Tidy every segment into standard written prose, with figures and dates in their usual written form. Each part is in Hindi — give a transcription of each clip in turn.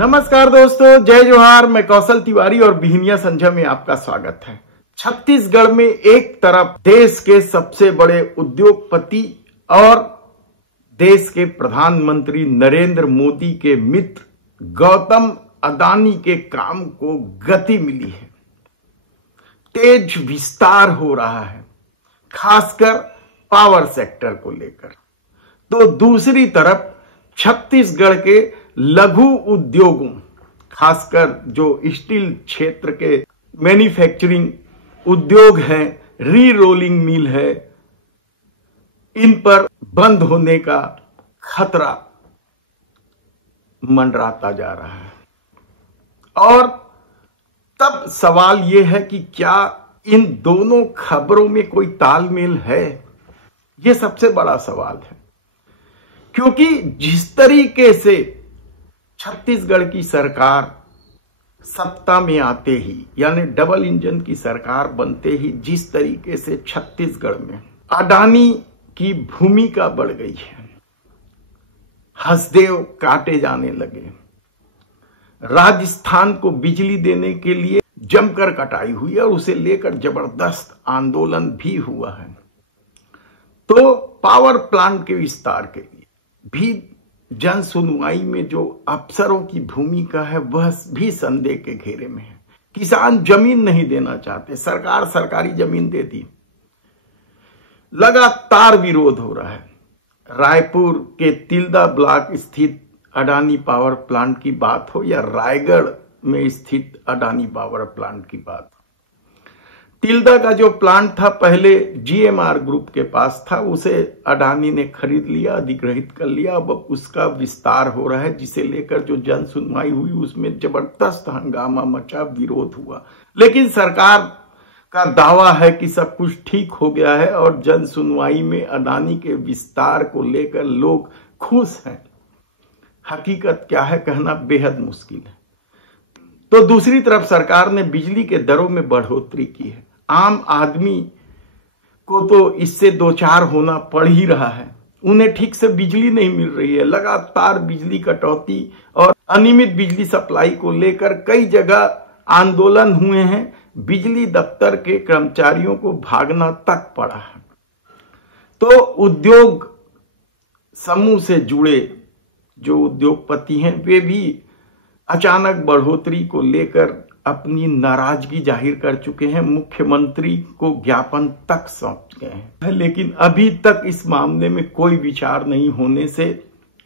नमस्कार दोस्तों, जय जोहार। मैं कौशल तिवारी और बिहनिया संझा में आपका स्वागत है। छत्तीसगढ़ में एक तरफ देश के सबसे बड़े उद्योगपति और देश के प्रधानमंत्री नरेंद्र मोदी के मित्र गौतम अडानी के काम को गति मिली है, तेज विस्तार हो रहा है, खासकर पावर सेक्टर को लेकर। तो दूसरी तरफ छत्तीसगढ़ के लघु उद्योगों, खासकर जो स्टील क्षेत्र के मैन्युफैक्चरिंग उद्योग हैं, री रोलिंग मिल है, इन पर बंद होने का खतरा मंडराता जा रहा है। और तब सवाल यह है कि क्या इन दोनों खबरों में कोई तालमेल है? यह सबसे बड़ा सवाल है, क्योंकि जिस तरीके से छत्तीसगढ़ की सरकार सत्ता में आते ही, यानी डबल इंजन की सरकार बनते ही, जिस तरीके से छत्तीसगढ़ में अडानी की भूमिका बढ़ गई है, हंसदेव काटे जाने लगे, राजस्थान को बिजली देने के लिए जमकर कटाई हुई और उसे लेकर जबरदस्त आंदोलन भी हुआ है। तो पावर प्लांट के विस्तार के लिए भी जन सुनवाई में जो अफसरों की भूमिका है वह भी संदेह के घेरे में है। किसान जमीन नहीं देना चाहते, सरकार सरकारी जमीन दे दी, लगातार विरोध हो रहा है। रायपुर के तिल्दा ब्लॉक स्थित अडानी पावर प्लांट की बात हो या रायगढ़ में स्थित अडानी पावर प्लांट की बात हो, तिल्दा का जो प्लांट था पहले जीएमआर ग्रुप के पास था, उसे अडानी ने खरीद लिया, अधिग्रहित कर लिया। अब उसका विस्तार हो रहा है, जिसे लेकर जो जन सुनवाई हुई उसमें जबरदस्त हंगामा मचा, विरोध हुआ। लेकिन सरकार का दावा है कि सब कुछ ठीक हो गया है और जन सुनवाई में अडानी के विस्तार को लेकर लोग खुश हैं। हकीकत क्या है कहना बेहद मुश्किल है। तो दूसरी तरफ सरकार ने बिजली के दरों में बढ़ोतरी की है। आम आदमी को तो इससे दो चार होना पड़ ही रहा है। उन्हें ठीक से बिजली नहीं मिल रही है। लगातार बिजली कटौती और अनियमित बिजली सप्लाई को लेकर कई जगह आंदोलन हुए हैं। बिजली दफ्तर के कर्मचारियों को भागना तक पड़ा है। तो उद्योग समूह से जुड़े जो उद्योगपति हैं वे भी अचानक बढ़ोतरी को लेकर अपनी नाराजगी जाहिर कर चुके हैं, मुख्यमंत्री को ज्ञापन तक सौंप गए हैं। लेकिन अभी तक इस मामले में कोई विचार नहीं होने से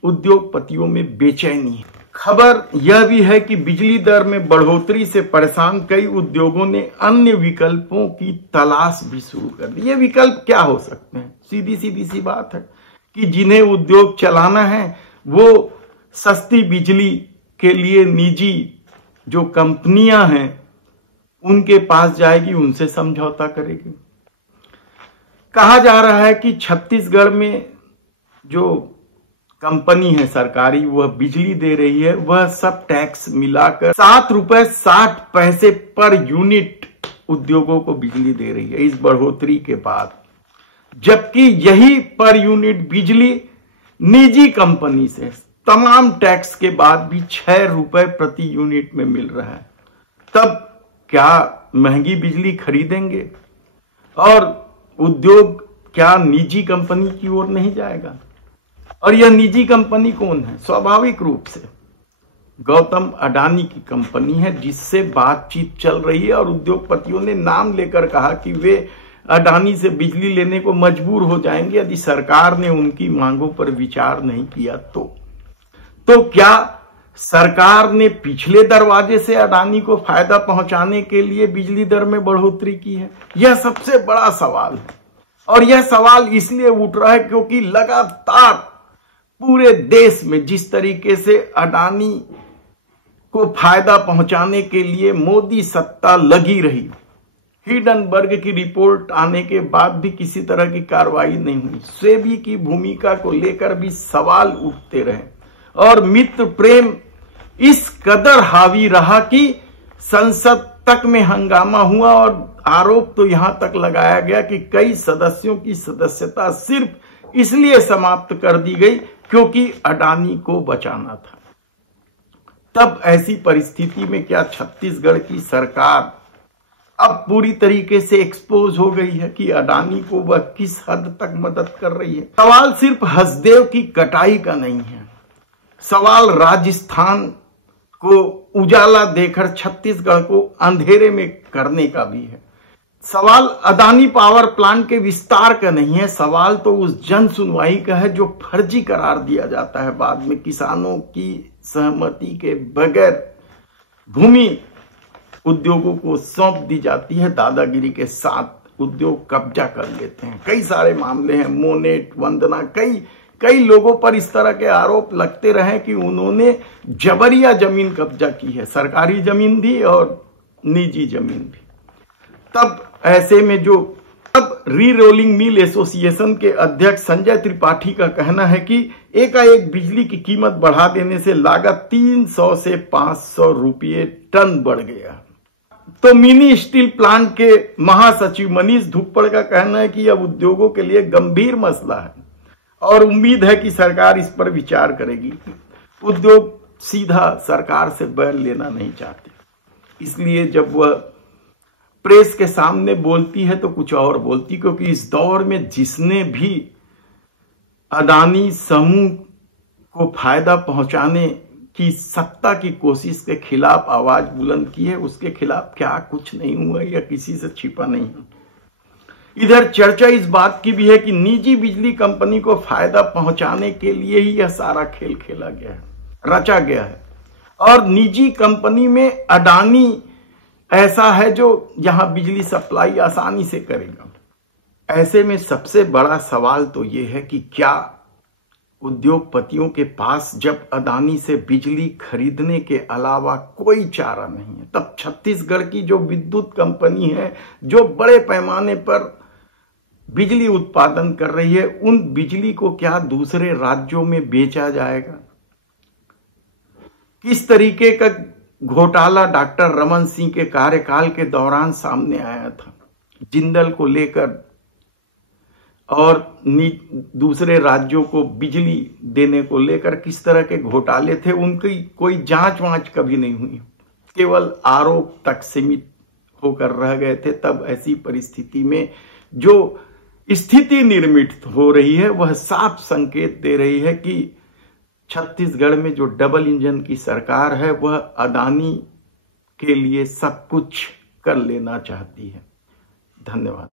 उद्योगपतियों में बेचैनी है। खबर यह भी है कि बिजली दर में बढ़ोतरी से परेशान कई उद्योगों ने अन्य विकल्पों की तलाश भी शुरू कर दी। ये विकल्प क्या हो सकते हैं? सीधी सी बात है कि जिन्हें उद्योग चलाना है वो सस्ती बिजली के लिए निजी जो कंपनियां हैं उनके पास जाएगी, उनसे समझौता करेगी। कहा जा रहा है कि छत्तीसगढ़ में जो कंपनी है सरकारी, वह बिजली दे रही है, वह सब टैक्स मिलाकर 7 रुपए 60 पैसे पर यूनिट उद्योगों को बिजली दे रही है इस बढ़ोतरी के बाद। जबकि यही पर यूनिट बिजली निजी कंपनी से तमाम टैक्स के बाद भी 6 रुपए प्रति यूनिट में मिल रहा है। तब क्या महंगी बिजली खरीदेंगे और उद्योग क्या निजी कंपनी की ओर नहीं जाएगा? और यह निजी कंपनी कौन है? स्वाभाविक रूप से गौतम अडानी की कंपनी है, जिससे बातचीत चल रही है और उद्योगपतियों ने नाम लेकर कहा कि वे अडानी से बिजली लेने को मजबूर हो जाएंगे यदि सरकार ने उनकी मांगों पर विचार नहीं किया तो क्या सरकार ने पिछले दरवाजे से अडानी को फायदा पहुंचाने के लिए बिजली दर में बढ़ोतरी की है? यह सबसे बड़ा सवाल है। और यह सवाल इसलिए उठ रहा है क्योंकि लगातार पूरे देश में जिस तरीके से अडानी को फायदा पहुंचाने के लिए मोदी सत्ता लगी रही, हिडनबर्ग की रिपोर्ट आने के बाद भी किसी तरह की कार्रवाई नहीं हुई। सेबी की भूमिका को लेकर भी सवाल उठते रहे और मित्र प्रेम इस कदर हावी रहा कि संसद तक में हंगामा हुआ और आरोप तो यहां तक लगाया गया कि कई सदस्यों की सदस्यता सिर्फ इसलिए समाप्त कर दी गई क्योंकि अडानी को बचाना था। तब ऐसी परिस्थिति में क्या छत्तीसगढ़ की सरकार अब पूरी तरीके से एक्सपोज हो गई है कि अडानी को वह किस हद तक मदद कर रही है? सवाल सिर्फ हसदेव की कटाई का नहीं है, सवाल राजस्थान को उजाला देकर छत्तीसगढ़ को अंधेरे में करने का भी है। सवाल अडानी पावर प्लांट के विस्तार का नहीं है, सवाल तो उस जन सुनवाई का है जो फर्जी करार दिया जाता है। बाद में किसानों की सहमति के बगैर भूमि उद्योगों को सौंप दी जाती है, दादागिरी के साथ उद्योग कब्जा कर लेते हैं। कई सारे मामले हैं, मोनेट, वंदना, कई लोगों पर इस तरह के आरोप लगते रहे कि उन्होंने जबरिया जमीन कब्जा की है, सरकारी जमीन भी और निजी जमीन भी। तब ऐसे में तब री रोलिंग मिल एसोसिएशन के अध्यक्ष संजय त्रिपाठी का कहना है कि एकाएक बिजली की कीमत बढ़ा देने से लागत 300 से 500 रुपये टन बढ़ गया। तो मिनी स्टील प्लांट के महासचिव मनीष धुप्पड़ का कहना है कि अब उद्योगों के लिए गंभीर मसला है और उम्मीद है कि सरकार इस पर विचार करेगी। उद्योग सीधा सरकार से बैर लेना नहीं चाहते, इसलिए जब वह प्रेस के सामने बोलती है तो कुछ और बोलती, क्योंकि इस दौर में जिसने भी अडानी समूह को फायदा पहुंचाने की सत्ता की कोशिश के खिलाफ आवाज बुलंद की है, उसके खिलाफ क्या कुछ नहीं हुआ या किसी से छिपा नहीं है। इधर चर्चा इस बात की भी है कि निजी बिजली कंपनी को फायदा पहुंचाने के लिए ही यह सारा खेल खेला गया है, रचा गया है। और निजी कंपनी में अडानी ऐसा है जो यहां बिजली सप्लाई आसानी से करेगा। ऐसे में सबसे बड़ा सवाल तो यह है कि क्या उद्योगपतियों के पास जब अडानी से बिजली खरीदने के अलावा कोई चारा नहीं है, तब छत्तीसगढ़ की जो विद्युत कंपनी है जो बड़े पैमाने पर बिजली उत्पादन कर रही है, उन बिजली को क्या दूसरे राज्यों में बेचा जाएगा? किस तरीके का घोटाला डॉक्टर रमन सिंह के कार्यकाल के दौरान सामने आया था जिंदल को लेकर, और दूसरे राज्यों को बिजली देने को लेकर किस तरह के घोटाले थे, उनकी कोई जांच वांच कभी नहीं हुई, केवल आरोप तक सीमित होकर रह गए थे। तब ऐसी परिस्थिति में जो स्थिति निर्मित हो रही है वह साफ संकेत दे रही है कि छत्तीसगढ़ में जो डबल इंजन की सरकार है वह अडानी के लिए सब कुछ कर लेना चाहती है। धन्यवाद।